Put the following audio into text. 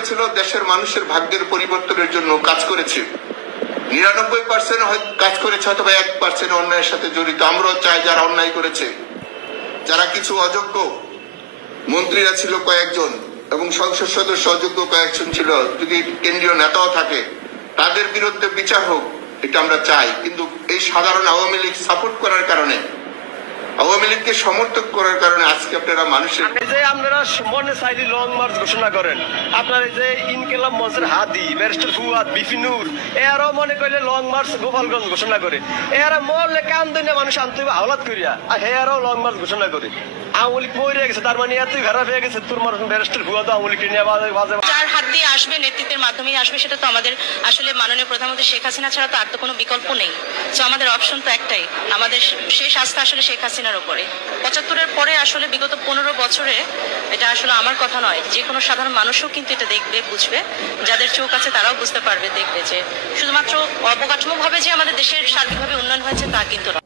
করেছিল দেশের মানুষের ভাগ্যের পরিবর্তনের জন্য কাজ করেছে। 99% কাজ করেছে, অথবা 1% অন্যায়ের সাথে জড়িত। আমরাও চাই যারা অন্যায় করেছে, যারা কিছু অযোগ্য মন্ত্রীরা ছিল কয়েকজন এবং সংসদ সদস্য অযোগ্য কয়েকজন ছিল, যদি কেন্দ্রীয় নেতাও থাকে তাদের বিরুদ্ধে বিচার হোক, এটা আমরা চাই। কিন্তু এই সাধারণ আওয়ামী লীগ সাপোর্ট করার কারণে, আওয়ামী লীগকে সমর্থন করার কারণে আজকে আপনারা মানুষের যে আপনারা মনে চাইলে লং মার্চ ঘোষণা করেন, আপনার এই যে ইনকেলাব মঞ্চের হাদি ব্যারিস্টার ফুয়াদ বিপিনুর এরাও মনে করলে লং মার্চ গোপালগঞ্জ ঘোষণা করে, এরা মরলে কান দিনে মানুষ আনতে হাওলাত করিয়া আর হেয়ারাও লং মার্চ ঘোষণা করে। আওয়ামী লীগ মরে গেছে, তার মানে এতই খারাপ হয়ে গেছে তোর মানুষ ব্যারিস্টার ফুয়াদ আওয়ামী লীগ নিয়ে বাজে যার হাত দিয়ে আসবে, নেতৃত্বের মাধ্যমেই আসবে, সেটা তো আমাদের আসলে মাননীয় প্রধানমন্ত্রী শেখ হাসিনা ছাড়া তো আর তো কোনো বিকল্প নেই। তো আমাদের অপশন তো একটাই, আমাদের শেষ আস্থা আসলে শেখ হাসিনার উপরে। 75-এর পরে আসলে বিগত 15 বছরে, এটা আসলে আমার কথা নয়, যে কোনো সাধারণ মানুষও কিন্তু এটা দেখবে, বুঝবে, যাদের চোখ আছে তারাও বুঝতে পারবে, দেখবে যে শুধুমাত্র অবকাঠামোভাবে যে আমাদের দেশের সার্বিকভাবে উন্নয়ন হয়েছে তা কিন্তু না।